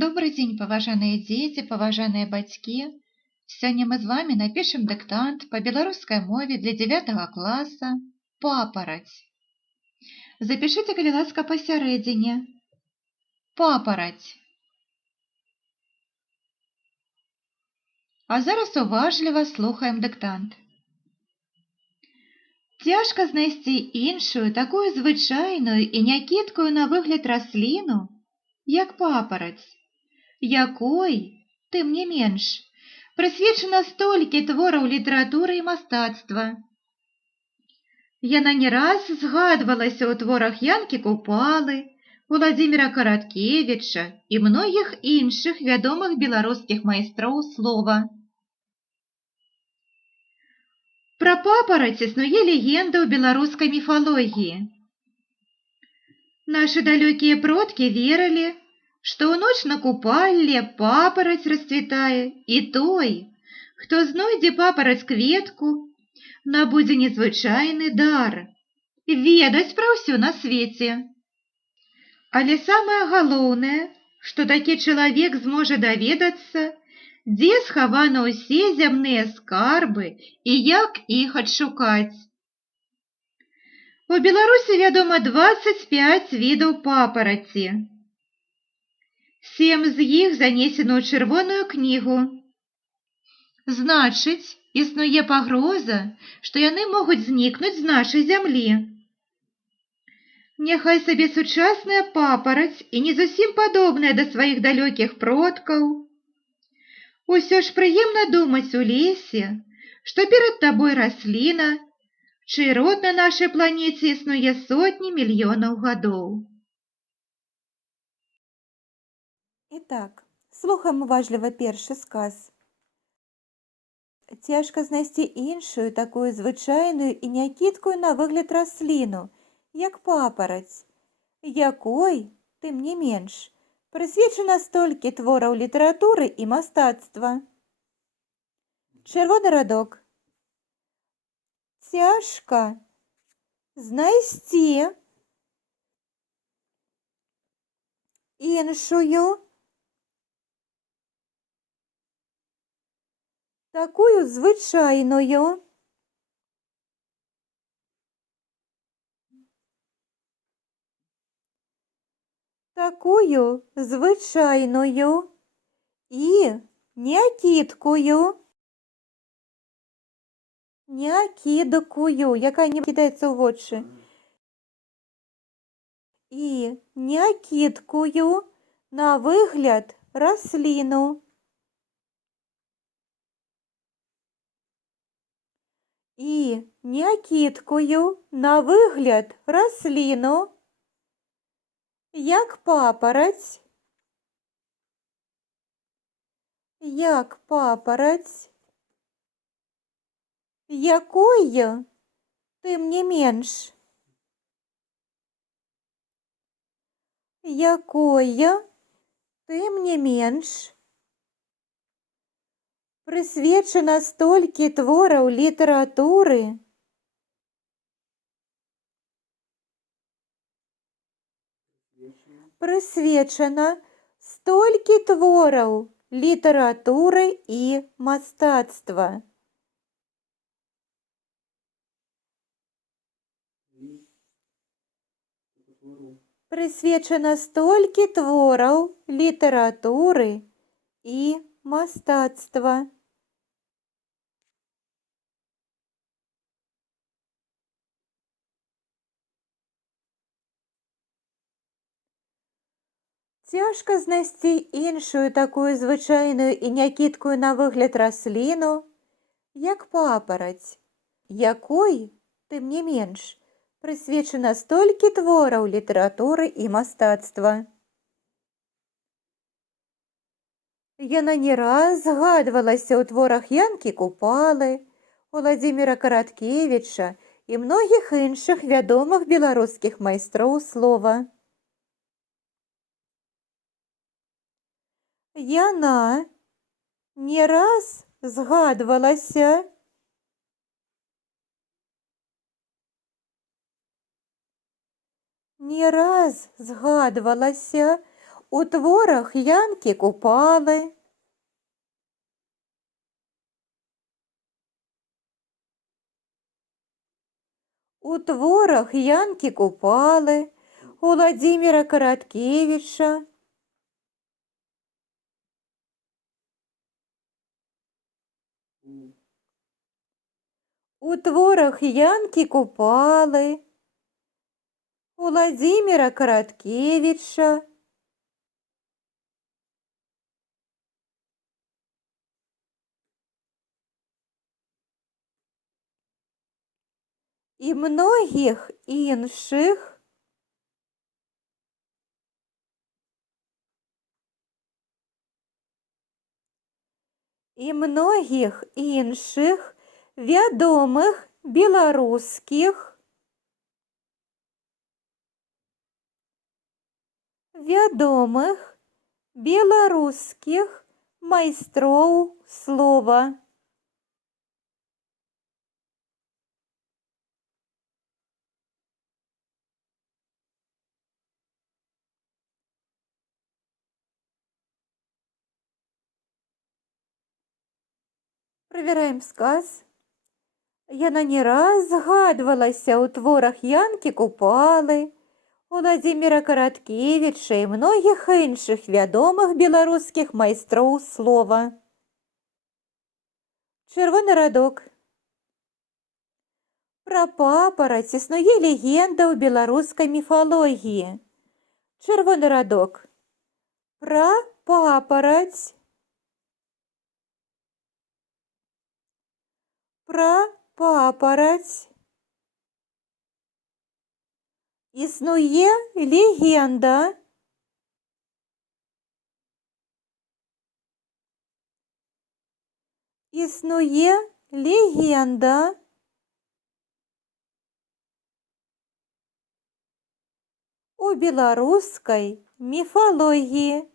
Добрый дзень, паважаныя дзеці, паважаныя бацькі. Сёння мы з вами напішам дыктант па беларускай мове для 9 класа «Папараць». Запішыце, калі ласка, пасярэдзіне. Папараць. А зараз уважліва слухаем дыктант. Цяжка знайсці іншую, такую звычайную і някідкую на выгляд расліну, як папараць, якой, тым не менш, прысвечана столькі твораў літаратуры і мастацтва. Яна не раз згадвалася ў творах Янкі Купалы, Уладзіміра Караткевіча і многіх іншых вядомых беларускіх майстроў слова. Пра папараць існуе легенда ў беларускай міфалогіі. Нашы далёкія продкі верылі, што ў ноч на купалле папараць расцвітае, і той, хто знойдзе папараць кветку, набудзе незвычайны дар ведаць пра ўсё на свеце. Але самае галоўнае, што такі чалавек зможа даведацца, дзе схаваны ўсе зямныя скарбы і як іх адшукаць. У Беларусі вядома 25 відаў папараці. 7 з іх занесены ў чырвоную кнігу. Значыць, існуе пагроза, што яны могуць знікнуць з нашай зямлі. Няхай сабе сучасная папараць і не зусім падобная да сваіх далёкіх продкаў. Усё ж прыемна думаць у лесе, што перад табой расліна, чый род на нашай планеце існуе сотні мільёнаў гадоў. Итак, слухаем уважліва першы сказ. Цяжка знайсці іншую, такую звычайную і някідкую на выгляд расліну, як папараць, якой, тым не менш, прысвечана столькі твораў літаратуры і мастацтва. Чырвоны радок. Цяжка знайсці іншую, такую звычайную, і някідкую, якая не кідаецца ў вочы, і някідкую на выгляд расліну. І някідкую на выгляд расліну, як папараць, якой, тым не менш, прысвечана столькі твораў літаратуры, і мастацтва. Прысвечана столькі твораў літаратуры і мастацтва. Цяжка знайсці іншую, такую звычайную і някідкую на выгляд расліну, як папараць, якой, тым не менш, прысвечана столькі твораў літаратуры і мастацтва. Яна не раз згадвалася ў творах Янкі Купалы, Уладзіміра Караткевіча і многіх іншых вядомых беларускіх майстроў слова. Яна не раз згадвалася у творах янки купали. У творах янки купали у Владимира Короткевича. У творах янки купали у Владимира Короткевича. І многих інших відомих білоруських майстроў слова. Правяраем сказ. Яна не раз згадвалася ў творах янкі купалы, у Владимира Короткевича і многіх іншых вядомых беларускіх майстроў слова. Чырвоны радок. Пра папараць існуе легенда ў беларускай міфалогіі. Чырвоны радок. Пра папараць. Пра папараць. Існуе легенда. Існуе легенда. У беларускай міфалогіі.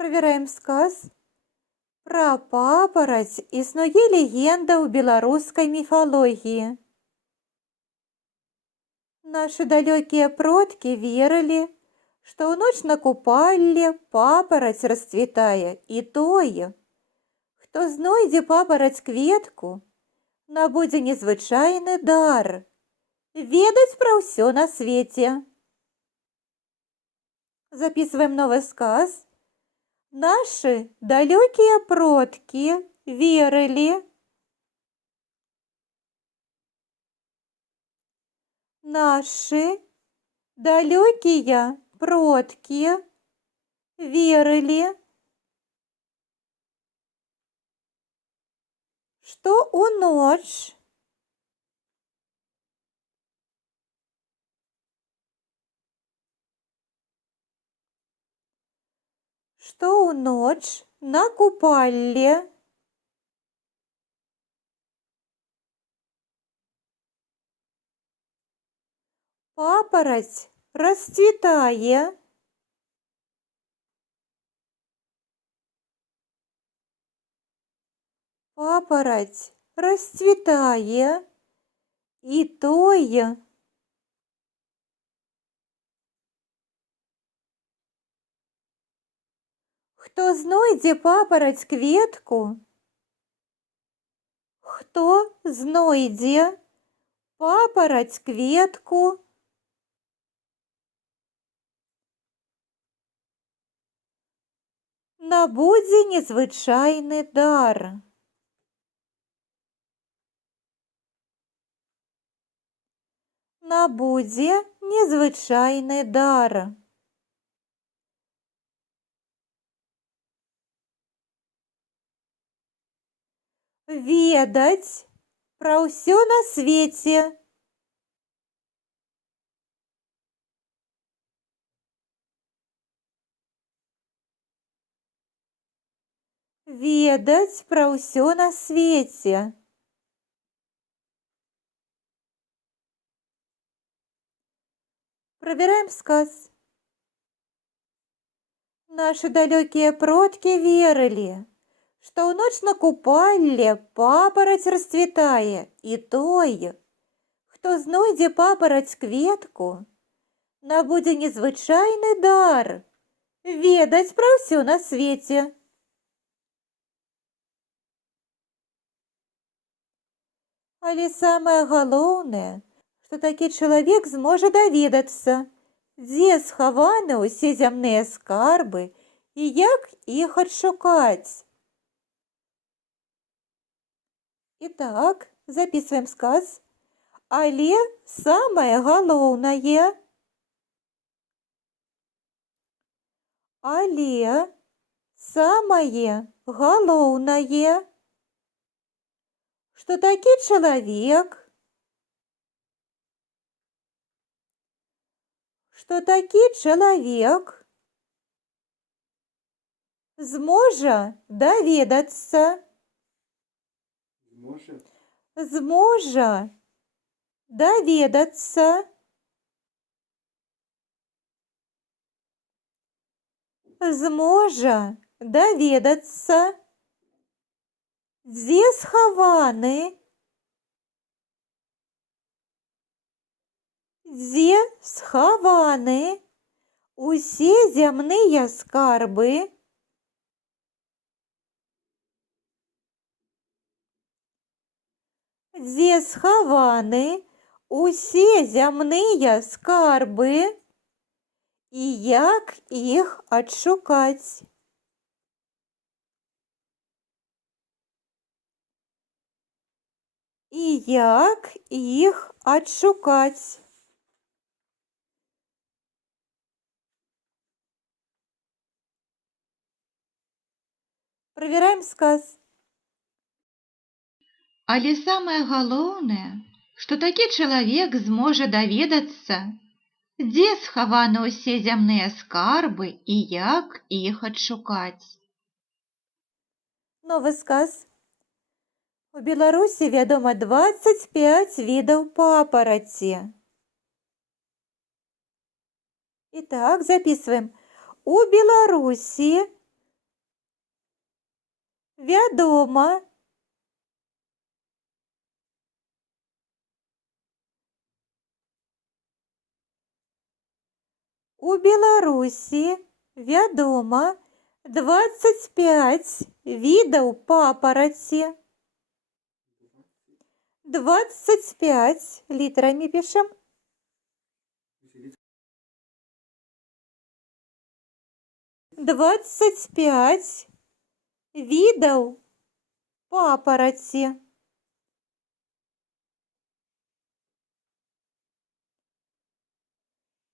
Правяраем сказ. Пра папараць існуе легенда ў беларускай міфалогіі. Нашы далёкія продкі верылі, што ў ноч на купалле папараць расцвітае, і той, хто знойдзе папараць кветку, набудзе незвычайны дар ведаць пра ўсё на свеце. Записываем новы сказ. Нашы далёкія продкі верылі. Нашы далёкія продкі верылі, што ў ноч на купалле папараць расцвітае. Папараць расцвітае, і той, хто знойдзе папараць кветку, набудзе незвычайны дар. Набудзе незвычайны дар. Ведаць пра ўсё на свеце. Ведаць пра ўсё на свеце. Правяраем сказ. Нашы далёкія продкі верылі, что у ночь на купалле папороть расцвітае, і той, хто знойдзе папараць кветку, набудзе незвычайны дар ведаць пра ўсё на свеце. Але самае галоўнае, што такі чалавек зможа даведацца, дзе схаваны ўсе зямныя скарбы і як іх адшукаць. Итак, записываем сказ. Але самое галоўнае. Але самое галоўнае, што такі чалавек зможа даведацца, зможа даведацца, дзе схаваны усе зямныя скарбы, дзе схаваны усе зямныя скарбы і як іх адшукаць. І як іх адшукаць. Проверяем сказ. Але самае галоўнае, што такі чалавек зможа даведацца, дзе схаваны ўсе зямныя скарбы і як іх адшукаць. Новы сказ. У Беларусі вядома 25 відаў папараці. Итак, записываем. У Беларусі вядома 25 відаў папараці. 25 літерами пишем. Двадцать пять видов папороти.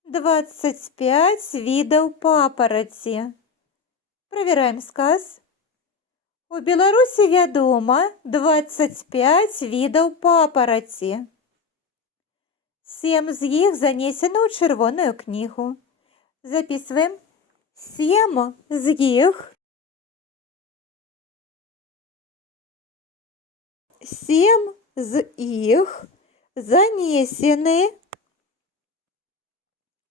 Двадцать пять видов папороти. Проверяем сказ. У Беларусі вядома 25 відаў папараці. 7 з іх занесены ў чырвоную кнігу. Записываем. 7 з іх. 7 з іх занесены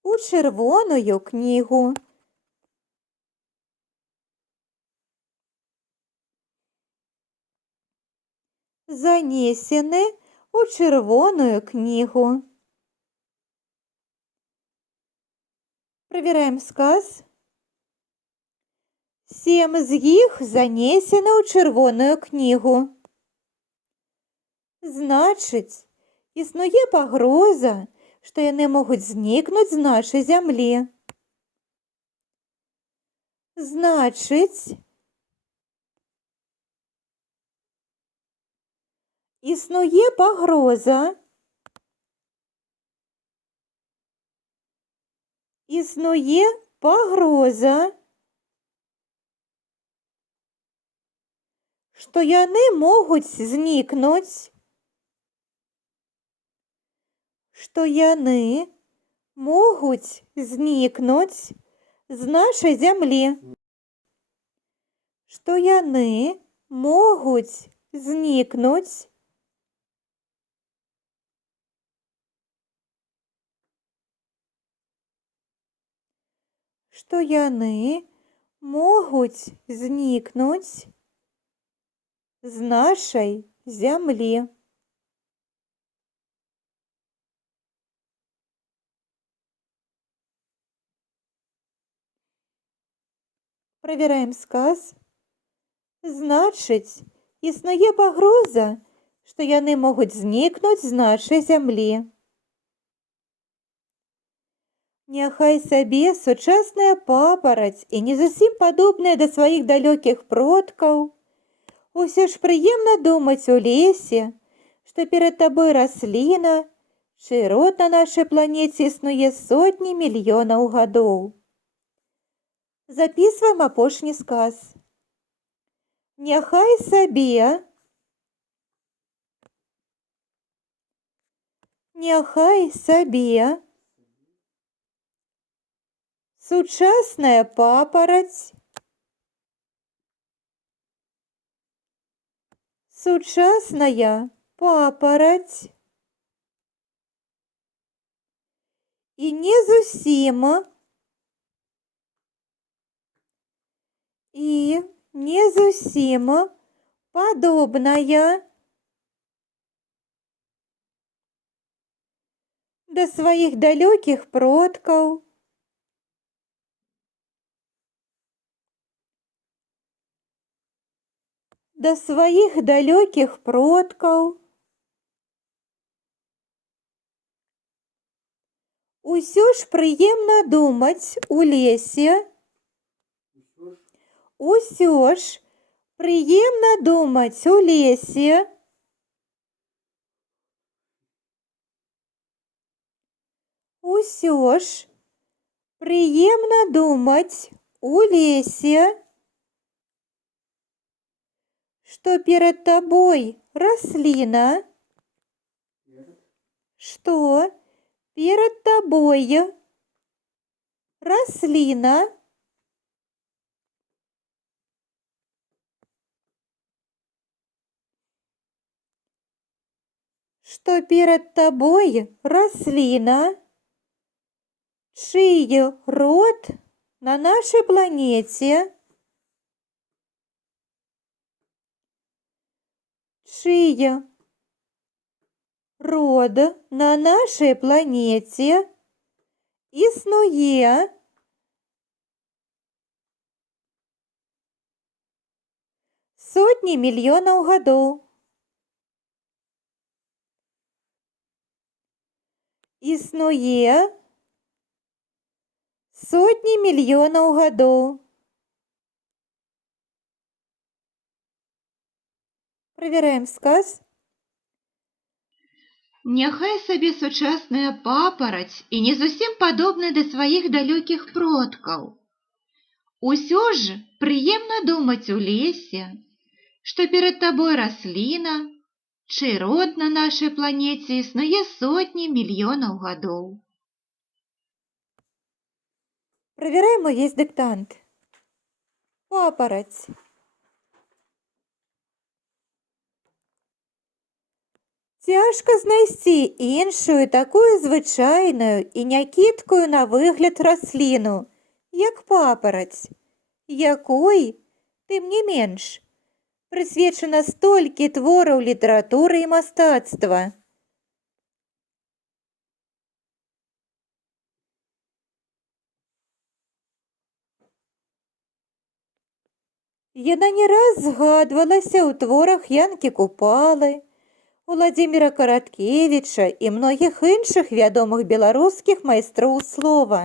ў чырвоную кнігу. Занесены ў чырвоную кнігу. Проверяем сказ. 7 з іх занесены ў чырвоную кнігу. Значыць, існуе пагроза, што яны могуць знікнуць з нашай зямлі. Значыць, існуе пагроза. Існуе пагроза, што яны могуць знікнуць. Што яны могуць знікнуць з нашай зямлі. Што яны могуць знікнуць што яны могуць знікнуць з нашай зямлі. Правяраем сказ. Значыць, існуе пагроза, што яны могуць знікнуць з нашай зямлі. Няхай сабе сучасная папараць і не зусім падобная да сваіх далёкіх продкаў, усё ж прыемна думаць у лесе, што перад табой расліна, чый род на нашай планеце існуе сотні мільёнаў гадоў. Запісваем апошні сказ. Няхай сабе, няхай сабе, сучасная папараць, сучасная папараць, і не зусім, падобная да сваіх далёкіх продкаў, Усё ж прыемна думаць у лесе, усё ж прыемна думаць у лесе, усё ж прыемна думаць у лесе, што перад табой расліна, што перад табой расліна, што перад табой расліна, чый род на нашай планеце, чый род на нашай планеце існуе сотні мільёнаў гадоў. Існуе сотні мільёнаў гадоў. Правяраем сказ. Няхай сабе сучасная папараць і не зусім падобная да сваіх далёкіх продкаў. Усё ж прыемна думаць у лесе, што перад табой расліна, чый род на нашай планеце існуе сотні мільёнаў гадоў. Правяраем увесь дыктант. Папараць. Цяжка знайсці іншую такую звычайную і някідкую на выгляд расліну, як папараць, якой, тым не менш, прысвечана столькі твораў літаратуры і мастацтва. Яна не раз згадвалася ў творах Янкі Купалы, Уладзіміра Караткевіча і многіх іншых вядомых беларускіх майстроў слова.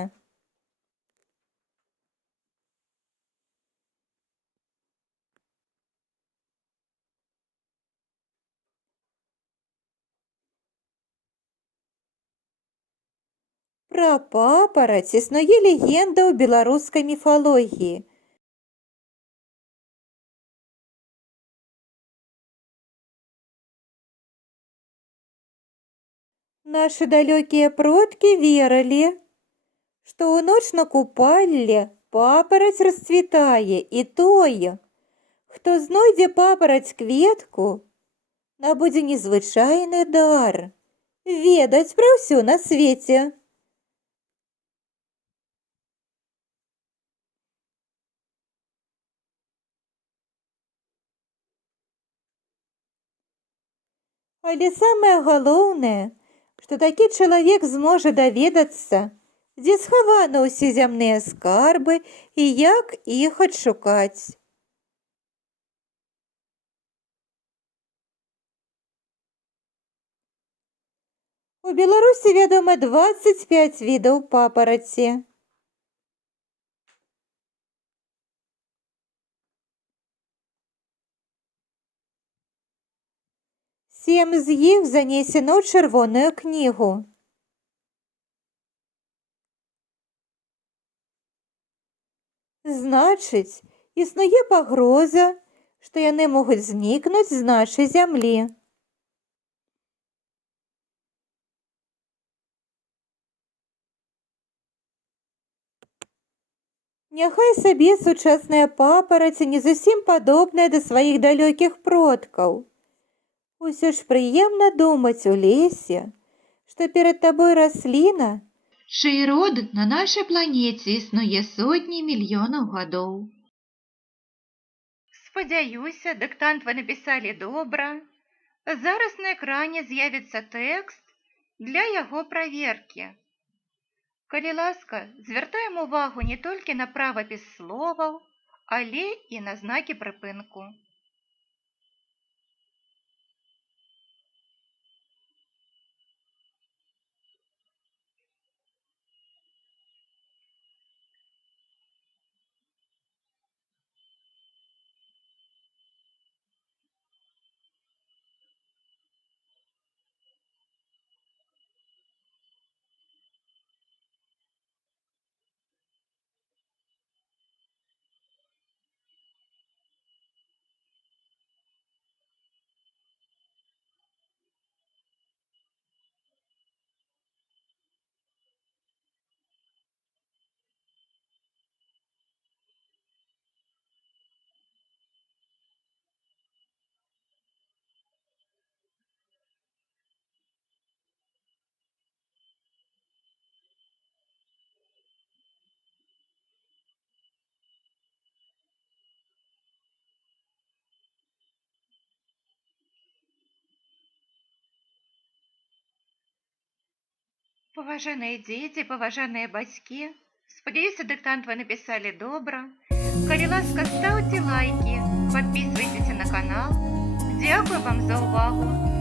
Пра папараць існуе легенда ў беларускай міфалогіі. Нашы далёкія продкі верылі, што ў ноч на купалле папараць расцвітае, і той, хто знойдзе папараць кветку, набудзе незвычайны дар ведаць пра ўсё на свеце. Але самае галоўнае, што такі чалавек зможа даведацца, дзе схаваны ўсе зямныя скарбы і як іх адшукаць. У Беларусі вядома 25 відаў папараці. 7 з іх занесено ў чырвоную кнігу. Значыць, існуе пагроза, што яны могуць знікнуць з нашай зямлі. Няхай сабе сучасная папараць не зусім падобная да сваіх далёкіх продкаў. Усё ж прыемна думаць у лесе, што перад табой расліна, чый род на нашай планеце існуе сотні мільёнаў гадоў. Спадзяюся, дыктант вы напісалі добра. Зараз на экране з'явіцца тэкст для яго праверкі. Калі ласка, звяртаем увагу не толькі на правапіс словаў, але і на знакі прыпынку. Паважаныя дзеці, паважаныя бацькі, спадзяюся, дыктант вы напісалі добра. Калі ласка, ставьте лайки, подписывайтесь на канал. Дякую вам за увагу.